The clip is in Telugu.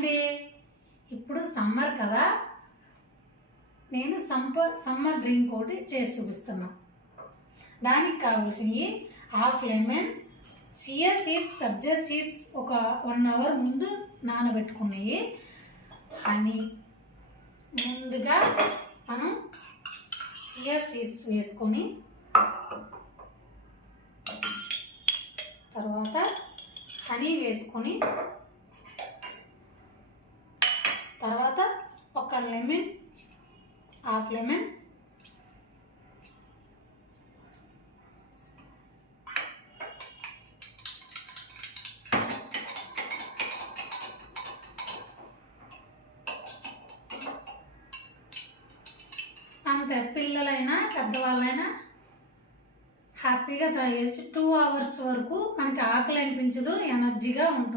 అండి, ఇప్పుడు సమ్మర్ కదా, నేను సమ్మర్ డ్రింక్ ఒకటి చేసి చూపిస్తున్నా. దానికి కావాల్సినవి హాఫ్ లెమన్, చియా సీడ్స్, సబ్జా సీడ్స్ ఒక 1 అవర్ ముందు నానబెట్టుకున్నాయి. హనీ, ముందుగా మనం చియా సీడ్స్ వేసుకొని తర్వాత హనీ వేసుకొని తర్వాత ఒక లెమన్, హాఫ్ లెమన్, అంతే. పిల్లలైనా పెద్దవాళ్ళైనా హ్యాపీగా తాగేసి 2 అవర్స్ వరకు మనకి ఆకలి అనిపించదు, ఎనర్జీగా ఉంటుంది.